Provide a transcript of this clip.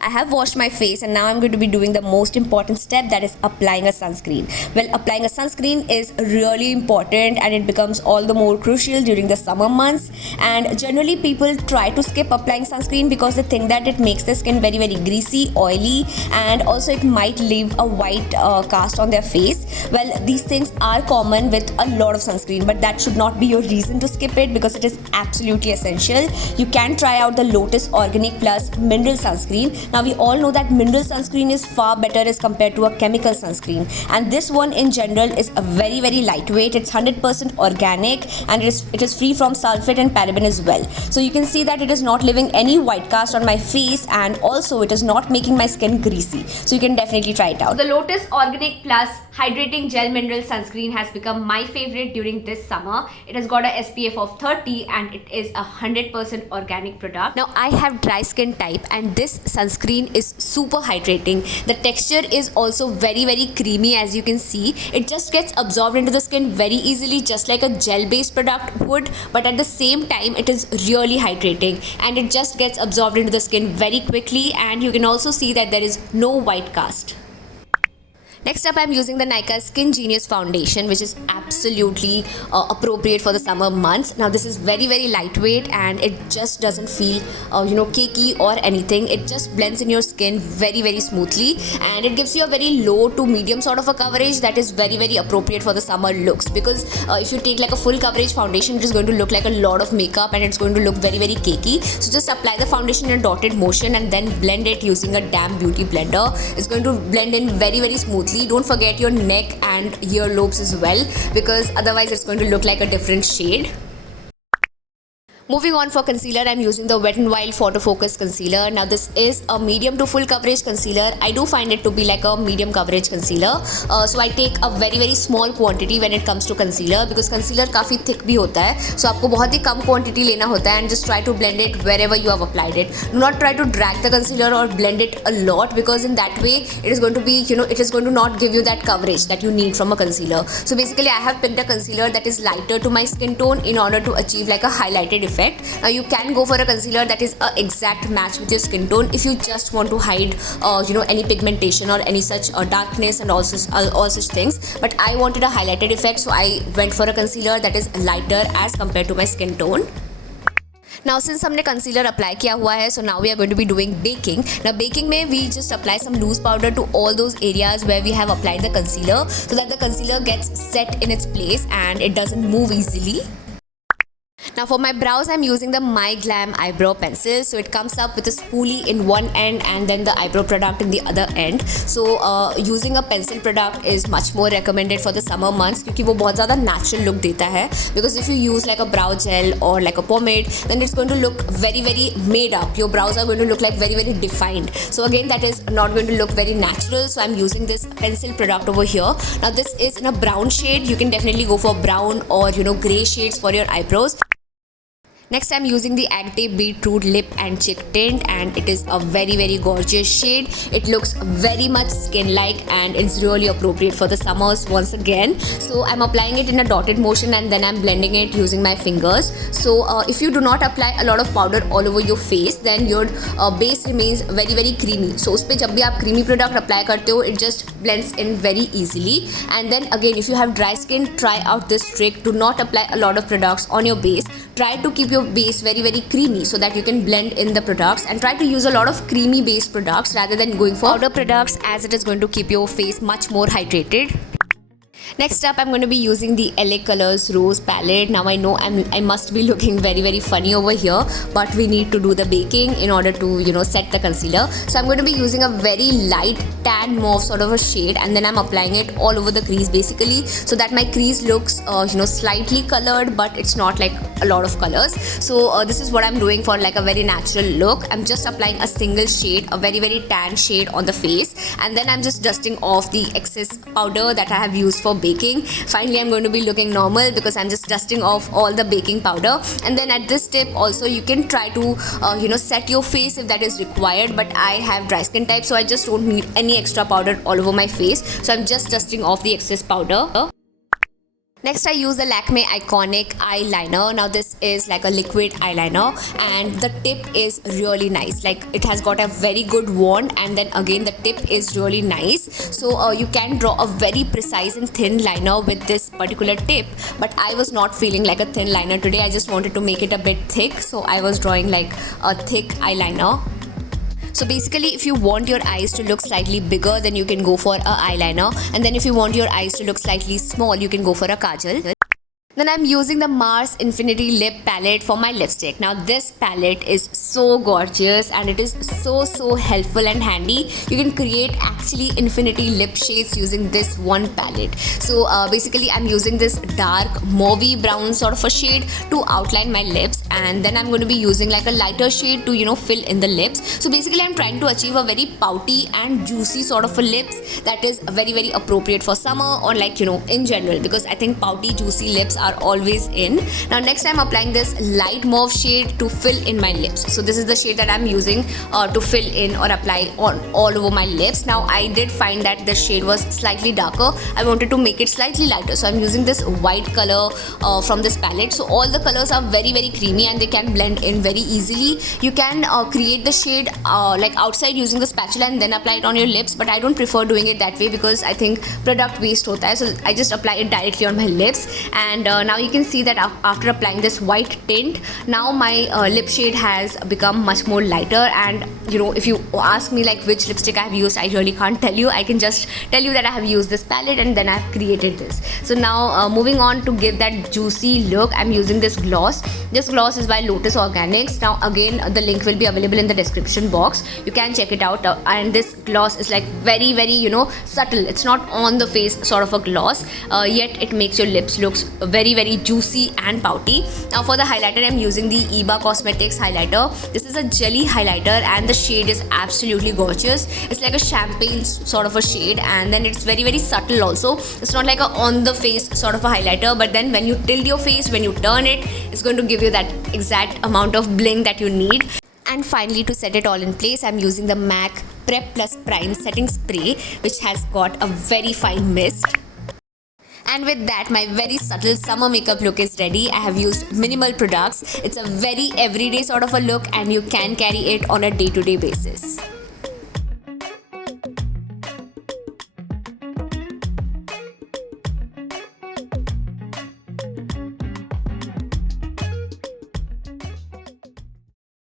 I have washed my face and now I'm going to be doing the most important step, that is applying a sunscreen. Well, applying a sunscreen is really important and it becomes all the more crucial during the summer months. And generally people try to skip applying sunscreen because they think that it makes their skin very greasy, oily, and also it might leave a white cast on their face. Well, these things are common with a lot of sunscreen, but that should not be your reason to skip it because it is absolutely essential. You can try out the Lotus Organic Plus mineral sunscreen. Now we all know that mineral sunscreen is far better as compared to a chemical sunscreen, and this one in general is a very lightweight. It's 100% organic and it is free from sulfate and paraben as well. So you can see that it is not leaving any white cast on my face, and also it is not making my skin greasy. So you can definitely try it out. The Lotus Organic Plus Hydrating Gel Mineral Sunscreen has become my favorite during this summer. It has got a SPF of 30 and it is a 100% organic product. Now I have dry skin type and this sunscreen is super hydrating. The texture is also very creamy, as you can see. It just gets absorbed into the skin very easily, just like a gel based product would, but at the same time it is really hydrating and it just gets absorbed into the skin very quickly, and you can also see that there is no white cast. Next up, I'm using the Nykaa Skin Genius Foundation, which is absolutely appropriate for the summer months. Now this is very lightweight and it just doesn't feel cakey or anything. It just blends in your skin very smoothly, and it gives you a very low to medium sort of a coverage that is very appropriate for the summer looks, because if you take like a full coverage foundation, it is going to look like a lot of makeup and it's going to look very cakey. So just apply the foundation in a dotted motion and then blend it using a damn beauty blender. It's going to blend in very smoothly. Don't forget your neck and earlobes as well, because otherwise it's going to look like a different shade. Moving on for concealer, I'm using the Wet n Wild Photo Focus Concealer. Now this is a medium to full coverage concealer. I do find it to be like a medium coverage concealer. So I take a very small quantity when it comes to concealer, because concealer काफ़ी thick भी होता है. So आपको बहुत ही कम quantity लेना होता है, and just try to blend it wherever you have applied it. Do not try to drag the concealer or blend it a lot, because in that way it is going to be, it is going to not give you that coverage that you need from a concealer. So basically I have picked a concealer that is lighter to my skin tone in order to achieve like a highlighted effect. Now you can go for a concealer that is an exact match with your skin tone if you just want to hide any pigmentation or any such darkness and all such things, but I wanted a highlighted effect, so I went for a concealer that is lighter as compared to my skin tone. Now since हमने concealer apply किया हुआ है, so now we are going to be doing baking. Now baking में we just apply some loose powder to all those areas where we have applied the concealer, so that the concealer gets set in its place and it doesn't move easily. Now for my brows, I'm using the My Glam eyebrow pencil. So it comes up with a spoolie in one end and then the eyebrow product in the other end. So using a pencil product is much more recommended for the summer months, क्योंकि वो बहुत ज़्यादा natural look देता है. Because if you use like a brow gel or like a pomade, then it's going to look very made up. Your brows are going to look like very defined. So again, that is not going to look very natural. So I'm using this pencil product over here. Now this is in a brown shade. You can definitely go for brown or grey shades for your eyebrows. Next, I'm using the Agate Beetroot Lip and Cheek Tint, and it is a very gorgeous shade. It looks very much skin-like and it's really appropriate for the summers once again. So I'm applying it in a dotted motion and then I'm blending it using my fingers. So if you do not apply a lot of powder all over your face, then your base remains very creamy. So उस पे जब भी आप creamy product apply करते हो, it just blends in very easily. And then again, if you have dry skin, try out this trick. Do not apply a lot of products on your base. Try to keep your base very creamy so that you can blend in the products, and try to use a lot of creamy based products rather than going for powder products, as it is going to keep your face much more hydrated. Next up, I'm going to be using the LA Colors Rose Palette. Now I know I must be looking very funny over here, but we need to do the baking in order to set the concealer. So I'm going to be using a very light tan mauve sort of a shade, and then I'm applying it all over the crease basically, so that my crease looks slightly colored, but it's not like a lot of colors. So this is what I'm doing for like a very natural look. I'm just applying a single shade, a very tan shade on the face, and then I'm just dusting off the excess powder that I have used for baking. Finally, I'm going to be looking normal because I'm just dusting off all the baking powder. And then at this step also, you can try to set your face if that is required, but I have dry skin type, so I just don't need any extra powder all over my face. So I'm just dusting off the excess powder. Next, I use the Lakme Iconic eyeliner. Now this is like a liquid eyeliner and the tip is really nice. Like it has got a very good wand, and then again the tip is really nice. So you can draw a very precise and thin liner with this particular tip. But I was not feeling like a thin liner today. I just wanted to make it a bit thick. So I was drawing like a thick eyeliner. So basically, if you want your eyes to look slightly bigger, then you can go for a eyeliner, and then if you want your eyes to look slightly small, you can go for a kajal. Then I'm using the Mars Infinity Lip Palette for my lipstick. Now this palette is so gorgeous and it is so helpful and handy. You can create actually infinity lip shades using this one palette. So basically I'm using this dark mauvey brown sort of a shade to outline my lips, and then I'm going to be using like a lighter shade to fill in the lips. So basically I'm trying to achieve a very pouty and juicy sort of a lips that is very appropriate for summer, or like in general, because I think pouty juicy lips are always in. Now next I'm applying this light mauve shade to fill in my lips. So this is the shade that I'm using to fill in or apply on all over my lips. Now I did find that the shade was slightly darker. I wanted to make it slightly lighter, so I'm using this white color from this palette. So all the colors are very creamy and they can blend in very easily. You can create the shade like outside using the spatula and then apply it on your lips, but I don't prefer doing it that way because I think product waste hota hai. So I just apply it directly on my lips, and now you can see that after applying this white tint, now my lip shade has become much more lighter. And if you ask me like which lipstick I have used, I really can't tell you. I can just tell you that I have used this palette and then I have created this. So now moving on to give that juicy look, I'm using this gloss. This gloss is by Lotus Organics. Now again the link will be available in the description box. You can check it out, and this gloss is like very subtle. It's not on the face sort of a gloss, yet it makes your lips look very juicy and pouty. Now for the highlighter, I'm using the Iba Cosmetics highlighter. This is a jelly highlighter and the shade is absolutely gorgeous. It's like a champagne sort of a shade, and then it's very subtle also. It's not like a on the face sort of a highlighter, but then when you tilt your face, when you turn it, it's going to give you that exact amount of bling that you need. And finally, to set it all in place, I'm using the MAC Prep Plus Prime Setting Spray, which has got a very fine mist. And with that, my very subtle summer makeup look is ready. I have used minimal products. It's a very everyday sort of a look and you can carry it on a day-to-day basis.